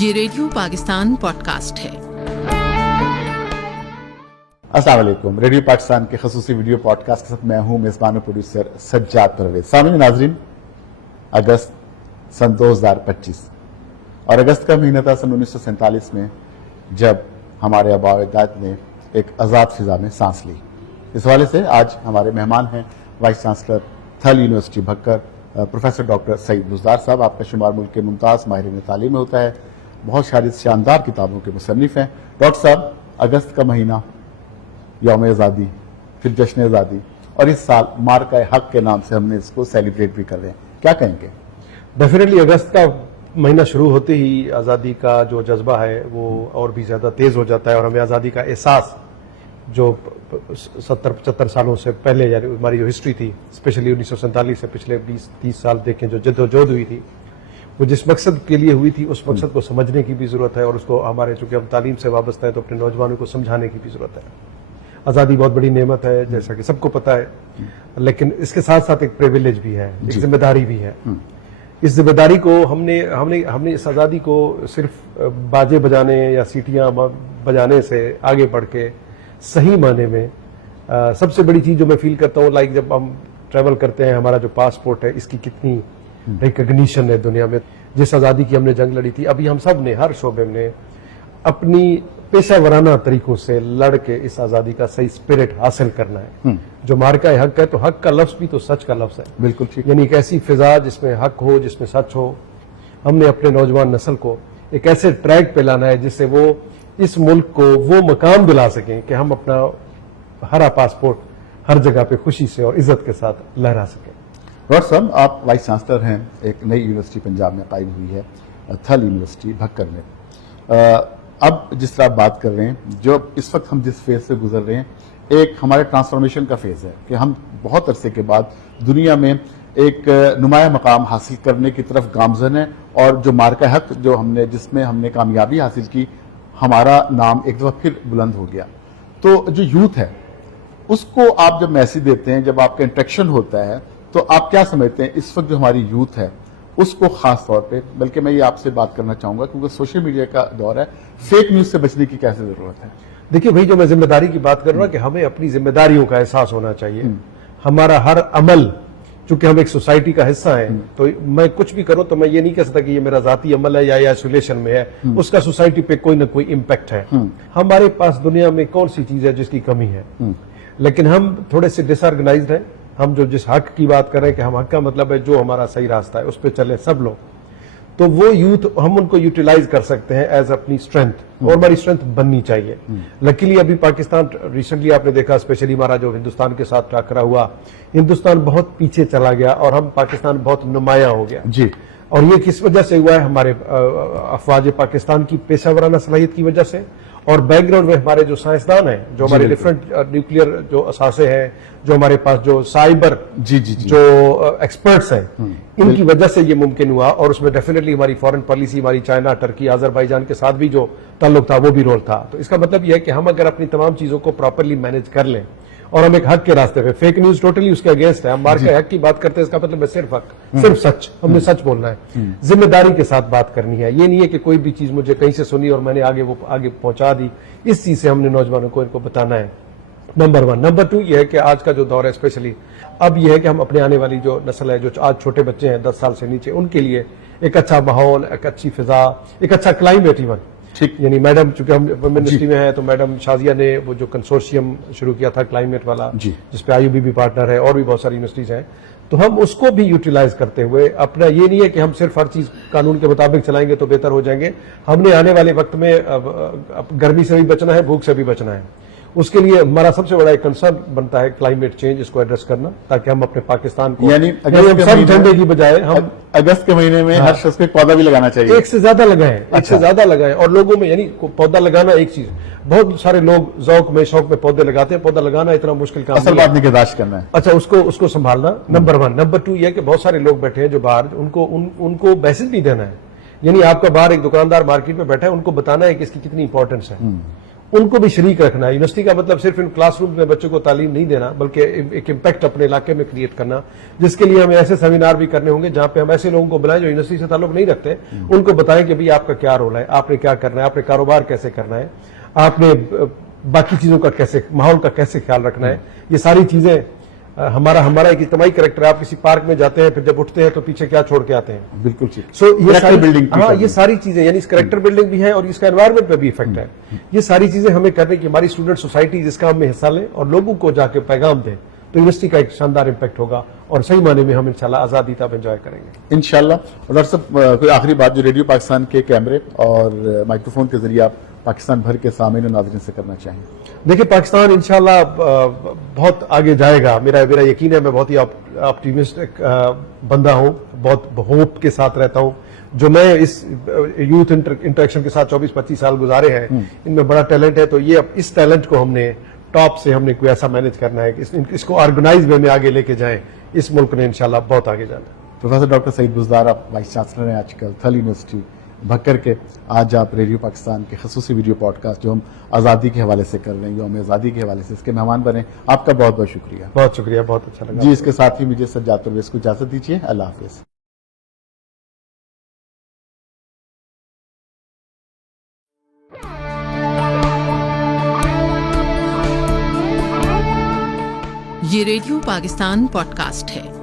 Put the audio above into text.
یہ radio Pakistan pod cost ہے۔ السلام علیکم، ریڈیو پاکستان کے خصوصی ویڈیو پوڈ کاسٹ کے ساتھ میں ہوں میزبان و پروڈیوسر سجاد پرویز۔ سامعین ناظرین، اگست سن 2025 اور اگست کا مہینہ تھا سن 1947 میں، جب ہمارے آباء و اجداد نے ایک آزاد فضا میں سانس لی۔ اس حوالے سے آج ہمارے مہمان ہیں وائس چانسلر تھل یونیورسٹی بھکر پروفیسر ڈاکٹر سعید بزدار صاحب۔ آپ کا شمار ملک کے ممتاز ماہرین تعلیم میں ہوتا ہے، بہت ساری شاندار کتابوں کے مصنف ہیں۔ ڈاکٹر صاحب، اگست کا مہینہ، یوم آزادی، پھر جشن آزادی، اور اس سال مارکہ حق کے نام سے ہم نے اس کو سیلیبریٹ بھی کر رہے ہیں، کیا کہیں گے؟ ڈیفینیٹلی اگست کا مہینہ شروع ہوتے ہی آزادی کا جو جذبہ ہے وہ اور بھی زیادہ تیز ہو جاتا ہے، اور ہمیں آزادی کا احساس جو 70-75 سالوں سے پہلے، یعنی ہماری جو ہسٹری تھی، اسپیشلی 1947 سے پچھلے 20-30 سال دیکھیں، جو جدوجہد ہوئی تھی، وہ جس مقصد کے لیے ہوئی تھی اس مقصد کو سمجھنے کی بھی ضرورت ہے، اور اس کو ہمارے چونکہ ہم تعلیم سے وابستہ ہیں تو اپنے نوجوانوں کو سمجھانے کی بھی ضرورت ہے۔ آزادی بہت بڑی نعمت ہے، جیسا کہ سب کو پتہ ہے، لیکن اس کے ساتھ ساتھ ایک پریویلیج بھی ہے، ایک ذمہ داری بھی ہے۔ اس ذمہ داری کو ہم نے اس آزادی کو صرف باجے بجانے یا سیٹیاں بجانے سے آگے بڑھ کے صحیح معنی میں سب سے بڑی چیز جو میں فیل کرتا ہوں، لائک جب ہم ٹریول کرتے ہیں، ہمارا جو پاسپورٹ ہے، اس کی کتنی ریکگنیشن ہے دنیا میں۔ جس آزادی کی ہم نے جنگ لڑی تھی، ابھی ہم سب نے ہر شعبے میں اپنی پیشہ ورانہ طریقوں سے لڑ کے اس آزادی کا صحیح اسپرٹ حاصل کرنا ہے۔ جو مارکہ حق ہے، تو حق کا لفظ بھی تو سچ کا لفظ ہے، بالکل ٹھیک، یعنی ایک ایسی فضا جس میں حق ہو، جس میں سچ ہو۔ ہم نے اپنے نوجوان نسل کو ایک ایسے ٹریک پہ لانا ہے جس سے وہ اس ملک کو وہ مقام دلا سکیں کہ ہم اپنا ہرا پاسپورٹ ہر جگہ پہ خوشی سے اور عزت کے ساتھ لہرا سکیں۔ ڈاکٹر صاحب، آپ وائس چانسلر ہیں، ایک نئی یونیورسٹی پنجاب میں قائم ہوئی ہے، تھل یونیورسٹی بھکر میں۔ اب جس طرح آپ بات کر رہے ہیں، جو اس وقت ہم جس فیز سے گزر رہے ہیں، ایک ہمارے ٹرانسفارمیشن کا فیز ہے کہ ہم بہت عرصے کے بعد دنیا میں ایک نمایاں مقام حاصل کرنے کی طرف گامزن ہیں، اور جو مارکہ حق جس میں ہم نے کامیابی حاصل کی، ہمارا نام ایک دفعہ پھر بلند ہو گیا۔ تو جو یوتھ ہے، اس کو آپ جب میسج دیتے ہیں، جب آپ کا انٹریکشن ہوتا ہے، تو آپ کیا سمجھتے ہیں اس وقت جو ہماری یوتھ ہے اس کو خاص طور پہ، بلکہ میں یہ آپ سے بات کرنا چاہوں گا کیونکہ سوشل میڈیا کا دور ہے، فیک نیوز سے بچنے کی کیسے ضرورت ہے؟ دیکھیے بھائی، جو میں ذمہ داری کی بات کر رہا ہوں کہ ہمیں اپنی ذمہ داریوں کا احساس ہونا چاہیے۔ ہمارا ہر عمل، چونکہ ہم ایک سوسائٹی کا حصہ ہیں، تو میں کچھ بھی کروں تو میں یہ نہیں کہہ سکتا کہ یہ میرا ذاتی عمل ہے یا آئسولیشن میں ہے، اس کا سوسائٹی پہ کوئی نہ کوئی امپیکٹ ہے۔ ہمارے پاس دنیا میں کون سی چیز ہے جس کی کمی ہے، لیکن ہم تھوڑے سے ڈس آرگنائزڈ ہیں۔ ہم جو جس حق کی بات کر رہے ہیں کہ ہم حق کا مطلب ہے جو ہمارا صحیح راستہ ہے اس پہ چلے سب لوگ، تو وہ یوتھ ہم ان کو یوٹیلائز کر سکتے ہیں ایز اپنی اسٹرینتھ، اور ہماری اسٹرینتھ بننی چاہیے۔ لکیلی ابھی پاکستان ریسنٹلی آپ نے دیکھا، اسپیشلی ہمارا جو ہندوستان کے ساتھ ٹاکرا ہوا، ہندوستان بہت پیچھے چلا گیا اور ہم پاکستان بہت نمایاں ہو گیا جی۔ اور یہ کس وجہ سے ہوا ہے؟ ہمارے افواج پاکستان کی پیشہ ورانہ صلاحیت کی وجہ سے، اور بیک گراؤنڈ میں ہمارے جو سائنسدان ہیں، جو ہمارے ڈفرینٹ نیوکلیئر جو اثاثے ہیں، جو ہمارے پاس جو سائبر جو ایکسپرٹس ہیں، ان کی وجہ سے یہ ممکن ہوا۔ اور اس میں ڈیفینیٹلی ہماری فارن پالیسی، ہماری چائنا، ٹرکی، آذربائیجان کے ساتھ بھی جو تعلق تھا وہ بھی رول تھا۔ تو اس کا مطلب یہ ہے کہ ہم اگر اپنی تمام چیزوں کو پراپرلی مینج کر لیں، اور ہم ایک حق کے راستے پہ، فیک نیوز ٹوٹلی اس کے اگینسٹ ہے، ہم مارکہ حق کی بات کرتے ہیں، اس کا مطلب ہے صرف حق، صرف سچ، ہم نے سچ بولنا ہے، ذمہ داری کے ساتھ بات کرنی ہے۔ یہ نہیں ہے کہ کوئی بھی چیز مجھے کہیں سے سنی اور میں نے آگے پہنچا دی، اس چیز سے ہم نے نوجوانوں کو ان کو بتانا ہے، نمبر 1۔ نمبر 2 یہ ہے کہ آج کا جو دور ہے، اسپیشلی اب یہ ہے کہ ہم اپنے آنے والی جو نسل ہے، جو آج چھوٹے بچے ہیں 10 سال سے نیچے، ان کے لیے ایک اچھا ماحول، ایک اچھی فضا، ایک اچھا کلائمیٹ ایون، یعنی میڈم چونکہ ہم یونیورسٹی میں ہیں تو میڈم شازیہ نے وہ جو کنسورشیم شروع کیا تھا کلائمیٹ والا، جس پہ IUB بھی پارٹنر ہے، اور بھی بہت ساری یونیورسٹیز ہیں، تو ہم اس کو بھی یوٹیلائز کرتے ہوئے اپنا، یہ نہیں ہے کہ ہم صرف ہر چیز قانون کے مطابق چلائیں گے تو بہتر ہو جائیں گے، ہم نے آنے والے وقت میں گرمی سے بھی بچنا ہے، بھوک سے بھی بچنا ہے۔ اس کے لیے ہمارا سب سے بڑا ایک کنسرن بنتا ہے کلائمیٹ چینج، اس کو ایڈریس کرنا، تاکہ ہم اپنے پاکستان کو، یعنی سب ٹھنڈے کی بجائے ہم اگست کے مہینے میں ہر شخص کو ایک پودا بھی لگانا چاہیے، ایک سے زیادہ لگائیں، ایک سے زیادہ لگائیں۔ اور لوگوں میں، یعنی پودا لگانا ایک چیز، بہت سارے لوگ ذوق میں، شوق میں پودے لگاتے ہیں، پودا لگانا اتنا مشکل کام اصل بات نگہداشت کرنا ہے، اچھا اس کو سنبھالنا، نمبر 1۔ نمبر 2 یہ کہ بہت سارے لوگ بیٹھے ہیں جو باہر، ان کو میسج نہیں دینا ہے، یعنی آپ کا باہر ایک دکاندار مارکیٹ میں بیٹھا ہے، ان کو بتانا ہے کہ اس کی کتنی امپورٹنس ہے، ان کو بھی شریک رکھنا ہے. یونیورسٹی کا مطلب صرف ان کلاس روم میں بچوں کو تعلیم نہیں دینا بلکہ ایک امپیکٹ اپنے علاقے میں کریٹ کرنا, جس کے لیے ہمیں ایسے سیمینار بھی کرنے ہوں گے جہاں پہ ہم ایسے لوگوں کو بلائیں جو یونیورسٹی سے تعلق نہیں رکھتے, ان کو بتائیں کہ بھئی آپ کا کیا رول ہے, آپ نے کیا کرنا ہے, آپ نے کاروبار کیسے کرنا ہے, آپ نے باقی چیزوں کا کیسے, ماحول کا کیسے خیال رکھنا ہے. یہ ساری چیزیں ہمارا ایک اجتماعی کریکٹر ہے. آپ کسی پارک میں جاتے ہیں, پھر جب اٹھتے ہیں تو پیچھے کیا چھوڑ کے آتے ہیں. بالکل ٹھیک. سو یہ ساری بلڈنگ, ہاں یہ ساری چیزیں یعنی اس کریکٹر بلڈنگ بھی ہے اور اس کا انوائرمنٹ پہ بھی افیکٹ ہے. یہ ساری چیزیں ہمیں کرنے کی ہماری اسٹوڈنٹ سوسائٹی جس کام میں حصہ لیں اور لوگوں کو جا کے پیغام دیں تو یونیورسٹی کا ایک شاندار امپیکٹ ہوگا اور صحیح معنی میں ہم انشاءاللہ آزادی تب انجوائے کریں گے انشاءاللہ. اور ڈاکٹر صاحب کوئی آخری بات جو ریڈیو پاکستان کے کیمرے اور مائکرو فون کے ذریعے آپ پاکستان بھر کے سامعین و ناظرین سے کرنا چاہیں؟ دیکھیں پاکستان انشاءاللہ بہت آگے جائے گا, میرا یقین ہے. میں بہت ہی آپٹیمسٹک بندہ ہوں, بہت ہوپ کے ساتھ رہتا ہوں. جو میں اس یوتھ انٹریکشن کے ساتھ 24-25 سال گزارے ہیں, ان میں بڑا ٹیلنٹ ہے. تو یہ اس ٹیلنٹ کو ہم نے ٹاپ سے ہم نے کوئی ایسا مینج کرنا ہے کہ اس کو آرگنائز وے میں آگے لے کے جائیں. اس ملک نے انشاءاللہ بہت آگے جانا ہے. پروفیسر ڈاکٹر سعید بزدار, آپ وائس چانسلر ہیں آج کل تھل یونیورسٹی بھکر کے. آج آپ ریڈیو پاکستان کے خصوصی ویڈیو پوڈ کاسٹ جو ہم آزادی کے حوالے سے کر رہے ہیں, یوم آزادی کے حوالے سے, اس کے مہمان بنے. آپ کا بہت بہت شکریہ. بہت شکریہ, بہت اچھا لگا جی. اس کے ساتھ ہی مجھے سجاد پرویز کو اجازت دیجیے. اللہ حافظ. یہ ریڈیو پاکستان پوڈ کاسٹ ہے.